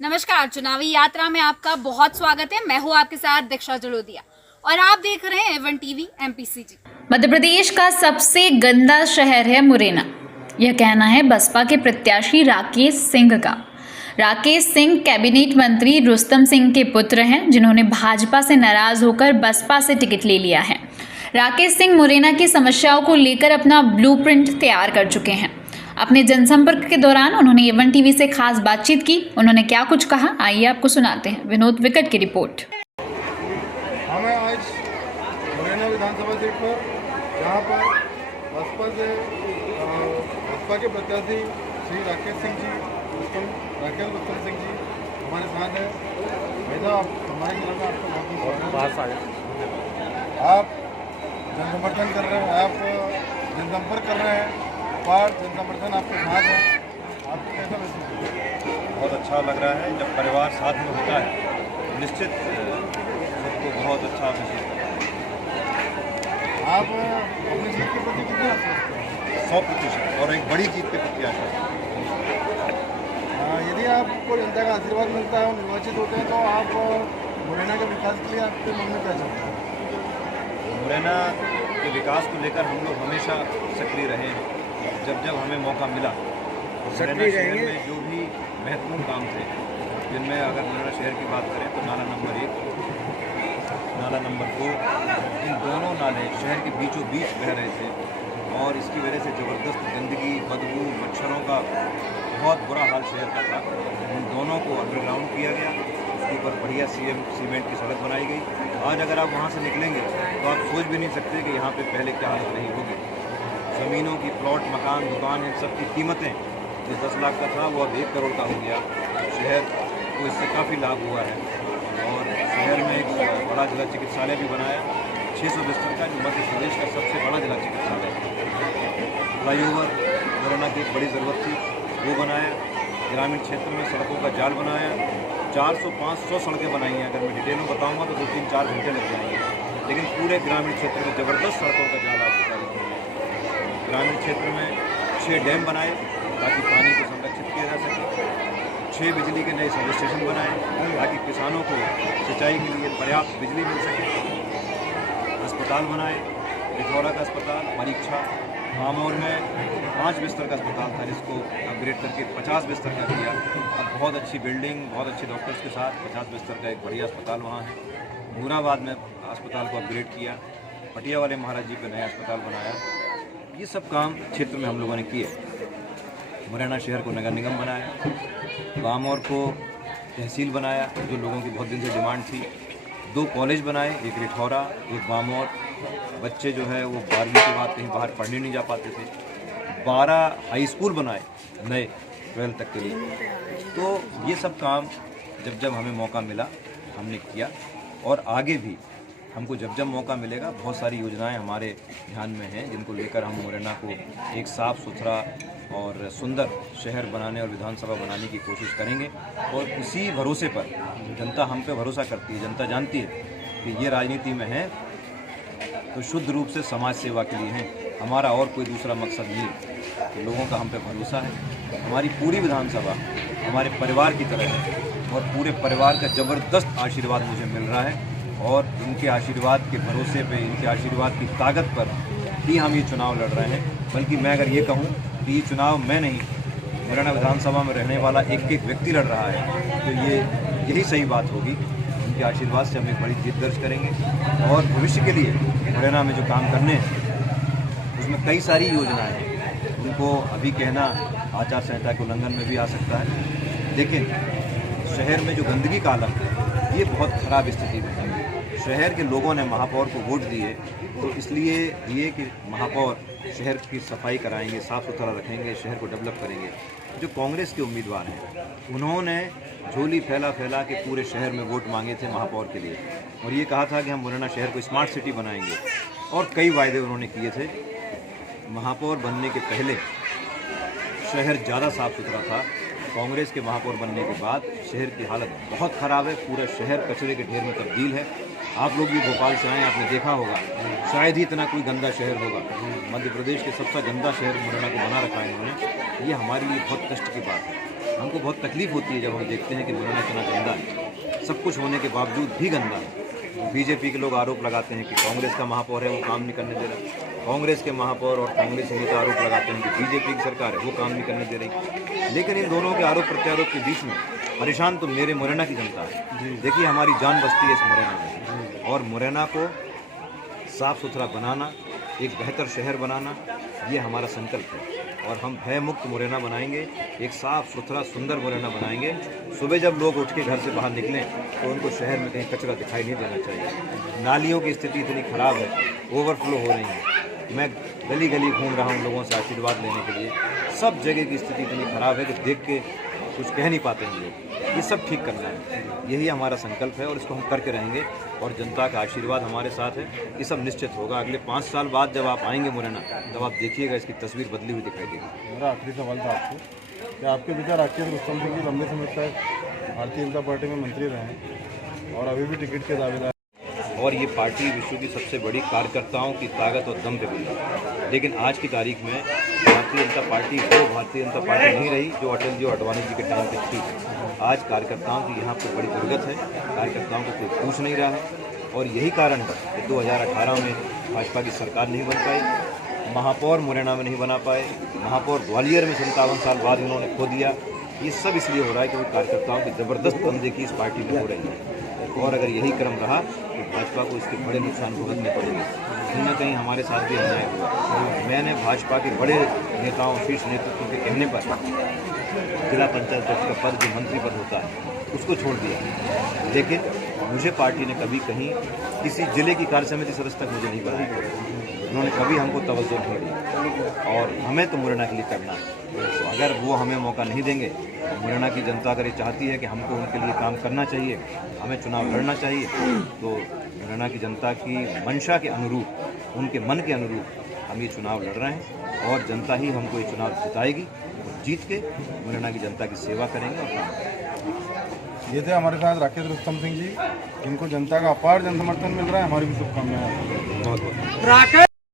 नमस्कार। चुनावी यात्रा में आपका बहुत स्वागत है। मैं हूँ आपके साथ दीक्षा जलोदिया और आप देख रहे हैं Avon TV MPCG। Madhya Pradesh का सबसे गंदा शहर है मुरैना, यह कहना है बसपा के प्रत्याशी राकेश सिंह का। राकेश सिंह कैबिनेट मंत्री रुस्तम सिंह के पुत्र हैं, जिन्होंने भाजपा से नाराज होकर बसपा से टिकट ले लिया है। राकेश सिंह मुरैना की समस्याओं को लेकर अपना ब्लूप्रिंट तैयार कर चुके हैं। अपने जनसंपर्क के दौरान उन्होंने एवन टीवी से खास बातचीत की। उन्होंने क्या कुछ कहा, आइए आपको सुनाते हैं। विनोद विकट की रिपोर्ट। हमें आज मुरैना विधानसभा सीट पर जहाँ पर बसपा के प्रत्याशी श्री राकेश सिंह जी रुस्तम सिंह जी हमारे साथ हैं। भाई साहब, हमारे जिले में आपको बहुत स्वागत। आप जनसमर्थन कर रहे हैं, आप जनसंपर्क कर रहे हैं और जनसमर्थन आपके साथ है, आपको कैसा महसूस? बहुत अच्छा लग रहा है। जब परिवार साथ में होता है तो निश्चित सबको बहुत अच्छा महसूस होता है। आप अपनी जीत के प्रति कितना आश्वस्त हैं? 100% और एक बड़ी जीत के प्रति आश्वस्त हैं। यदि आपको जनता का आशीर्वाद मिलता है और निर्वाचित होते हैं तो आप मुरैना के विकास के लिए आपके मन में क्या चलता है? मुरैना के विकास को लेकर हम लोग हमेशा सक्रिय रहे हैं। जब जब हमें मौका मिला तो मुरैना शहर में जो भी महत्वपूर्ण काम थे, जिनमें अगर मुरैना शहर की बात करें तो नाला नंबर 1, नाला नंबर 2, इन दोनों नाले शहर के बीचों बीच बह रहे थे और इसकी वजह से ज़बरदस्त गंदगी, बदबू, मच्छरों का बहुत बुरा हाल शहर का था। उन दोनों को अंडरग्राउंड किया गया, उसके ऊपर बढ़िया सीमेंट की सड़क बनाई गई। आज अगर आप वहाँ से निकलेंगे तो आप सोच भी नहीं सकते कि यहाँ पे पहले क्या हालत रही होगी। ज़मीनों की, प्लॉट, मकान, दुकान, इन सब की कीमतें जो 10 लाख का था वो अब 1 करोड़ का हो गया। शहर को इससे काफ़ी लाभ हुआ है और शहर में एक बड़ा जिला चिकित्सालय भी बनाया, 600 बिस्तर का, जो मध्य प्रदेश का सबसे बड़ा जिला चिकित्सालय है। फ्लाईओवर मुरैना की एक बड़ी ज़रूरत थी, वो बनाया। ग्रामीण क्षेत्र में सड़कों का जाल बनाया, 400-500 सड़कें बनाई हैं। अगर मैं डिटेल में बताऊँगा तो 2-3-4 घंटे लग जाएंगे, लेकिन पूरे ग्रामीण क्षेत्र में ज़बरदस्त सड़कों का जाल आपको कार्य किया। ग्रामीण क्षेत्र में 6 डैम बनाए ताकि पानी को संरक्षित किया जा सके। 6 बिजली के नए सब स्टेशन बनाए ताकि किसानों को सिंचाई के लिए पर्याप्त बिजली मिल सके। अस्पताल बनाए, लिथौरा का अस्पताल, परीक्षा, मामौर में 5 बिस्तर का अस्पताल था जिसको अपग्रेड करके 50 बिस्तर का किया। अब बहुत अच्छी बिल्डिंग, बहुत अच्छे डॉक्टर्स के साथ 50 बिस्तर का एक बढ़िया अस्पताल वहाँ है। मुराबाद में अस्पताल को अपग्रेड किया, पटिया वाले महाराज जी पे नया अस्पताल बनाया। ये सब काम क्षेत्र में हम लोगों ने किए। मुरैना शहर को नगर निगम बनाया, बामौर को तहसील बनाया जो लोगों की बहुत दिन से डिमांड थी। 2 कॉलेज बनाए, एक लिथौरा, एक बामौर। बच्चे जो है वो 12वीं के बाद कहीं बाहर पढ़ने नहीं जा पाते थे। 12 हाई स्कूल बनाए नए 12th तक के लिए। तो ये सब काम जब जब हमें मौका मिला हमने किया और आगे भी हमको जब जब मौका मिलेगा बहुत सारी योजनाएं हमारे ध्यान में हैं जिनको लेकर हम मुरैना को एक साफ़ सुथरा और सुंदर शहर बनाने और विधानसभा बनाने की कोशिश करेंगे। और उसी भरोसे पर जनता हम पे भरोसा करती है। जनता जानती है कि ये राजनीति में है तो शुद्ध रूप से समाज सेवा के लिए हैं, हमारा और कोई दूसरा मकसद नहीं है। तो लोगों का हम पे भरोसा है। हमारी पूरी विधानसभा हमारे परिवार की तरह है और पूरे परिवार का ज़बरदस्त आशीर्वाद मुझे मिल रहा है और इनके आशीर्वाद के भरोसे पे, इनके आशीर्वाद की ताकत पर ही हम ये चुनाव लड़ रहे हैं। बल्कि मैं अगर ये कहूँ कि ये चुनाव मैं नहीं, मुरैना विधानसभा में रहने वाला एक एक व्यक्ति लड़ रहा है, तो यही सही बात होगी। उनके आशीर्वाद से हम एक बड़ी जीत दर्ज करेंगे और भविष्य के लिए मुरैना में जो काम करने हैं उसमें कई सारी योजनाएँ हैं। उनको अभी कहना आचार संहिता के उल्लंघन में भी आ सकता है, लेकिन शहर में जो गंदगी का आलम है ये बहुत ख़राब स्थिति में है। शहर के लोगों ने महापौर को वोट दिए तो इसलिए दिए कि महापौर शहर की सफाई कराएंगे, साफ़ सुथरा रखेंगे, शहर को डेवलप करेंगे। जो कांग्रेस के उम्मीदवार हैं उन्होंने झोली फैला फैला के पूरे शहर में वोट मांगे थे महापौर के लिए और ये कहा था कि हम मुरैना शहर को स्मार्ट सिटी बनाएंगे और कई वायदे उन्होंने किए थे। महापौर बनने के पहले शहर ज़्यादा साफ़ सुथरा था। कांग्रेस के महापौर बनने के बाद शहर की हालत बहुत ख़राब है। पूरा शहर कचरे के ढेर में तब्दील है। आप लोग भी भोपाल से आए, आपने देखा होगा, शायद ही इतना कोई गंदा शहर होगा। मध्य प्रदेश के सबसे गंदा शहर मुरैना को बना रखा है इन्होंने। ये हमारे लिए बहुत कष्ट की बात है। हमको बहुत तकलीफ होती है जब हम देखते हैं कि मुरैना इतना गंदा है, सब कुछ होने के बावजूद भी गंदा है। बीजेपी के लोग आरोप लगाते हैं कि कांग्रेस का महापौर है वो काम नहीं करने दे रहा, कांग्रेस के महापौर और कांग्रेस नेता आरोप लगाते हैं कि बीजेपी की सरकार है वो काम नहीं करने दे रही। लेकिन इन दोनों के आरोप प्रत्यारोप के बीच में परेशान तो मेरे मुरैना की जनता है। देखिए हमारी जान बसती है इस मुरैना में, और मुरैना को साफ़ सुथरा बनाना, एक बेहतर शहर बनाना, ये हमारा संकल्प है। और हम भय मुक्त मुरैना बनाएंगे, एक साफ़ सुथरा सुंदर मुरैना बनाएंगे। सुबह जब लोग उठ के घर से बाहर निकलें तो उनको शहर में कहीं कचरा दिखाई नहीं देना चाहिए। नालियों की स्थिति इतनी ख़राब है, ओवरफ्लो हो रही है। मैं गली गली घूम रहा हूँ लोगों से आशीर्वाद लेने के लिए, सब जगह की स्थिति इतनी ख़राब है कि देख के कुछ कह नहीं पाते हैं लोग। ये सब ठीक करना है, यही हमारा संकल्प है और इसको हम करके रहेंगे। और जनता का आशीर्वाद हमारे साथ है, ये सब निश्चित होगा। अगले 5 साल बाद जब आप आएंगे मुरैना, तब आप देखिएगा इसकी तस्वीर बदली हुई दिखाई देगी। मेरा आखिरी सवाल था आपको कि आपके विचार राकेश रुस्तम सिंह जी लंबे समय तक भारतीय जनता पार्टी में मंत्री रहे हैं और अभी भी टिकट के दावेदार, और ये पार्टी विश्व की सबसे बड़ी कार्यकर्ताओं की ताकत और दम पे बनी है। लेकिन आज की तारीख में भारतीय जनता पार्टी वो भारतीय जनता पार्टी नहीं रही जो अटल जी और अडवाणी जी के टाइम पे थी। आज कार्यकर्ताओं की यहाँ पर बड़ी ज़रूरत है, कार्यकर्ताओं को कोई पूछ नहीं रहा है। और यही कारण है कि 2018 में भाजपा की सरकार नहीं बन पाई, महापौर मुरैना में नहीं बना पाए, महापौर ग्वालियर में 57 साल बाद इन्होंने खो दिया। ये सब इसलिए हो रहा है क्योंकि कार्यकर्ताओं की ज़बरदस्त अनदेखी इस पार्टी में हो रही है। और अगर यही क्रम रहा तो भाजपा को इसके बड़े नुकसान भुगतने पड़ेंगे। कहीं ना कहीं हमारे साथ भी अन्याय हुआ। मैंने भाजपा के बड़े नेताओं, शीर्ष नेतृत्व के कहने पर जिला पंचायत अध्यक्ष का पद, जो मंत्री पद होता है, उसको छोड़ दिया। लेकिन मुझे पार्टी ने कभी कहीं किसी जिले की कार्य समिति सदस्य तक मुझे नहीं बनाया। उन्होंने कभी हमको तवज्जो नहीं दी और हमें तो मुरैना के लिए करना है। तो अगर वो हमें मौका नहीं देंगे, तो मुरैना की जनता अगर ये चाहती है कि हमको उनके लिए काम करना चाहिए, हमें चुनाव लड़ना चाहिए, तो मुरैना की जनता की मंशा के अनुरूप, उनके मन के अनुरूप हम ये चुनाव लड़ रहे हैं और जनता ही हमको ये चुनाव जिताएगी। और जीत के मुरैना की जनता की सेवा करेंगे और काम करेंगे। ये थे हमारे साथ राकेश रुस्तम सिंह जी, जिनको जनता का अपार जन समर्थन मिल रहा है। हमारी भी शुभकामनाएं। बहुत बहुत राकेश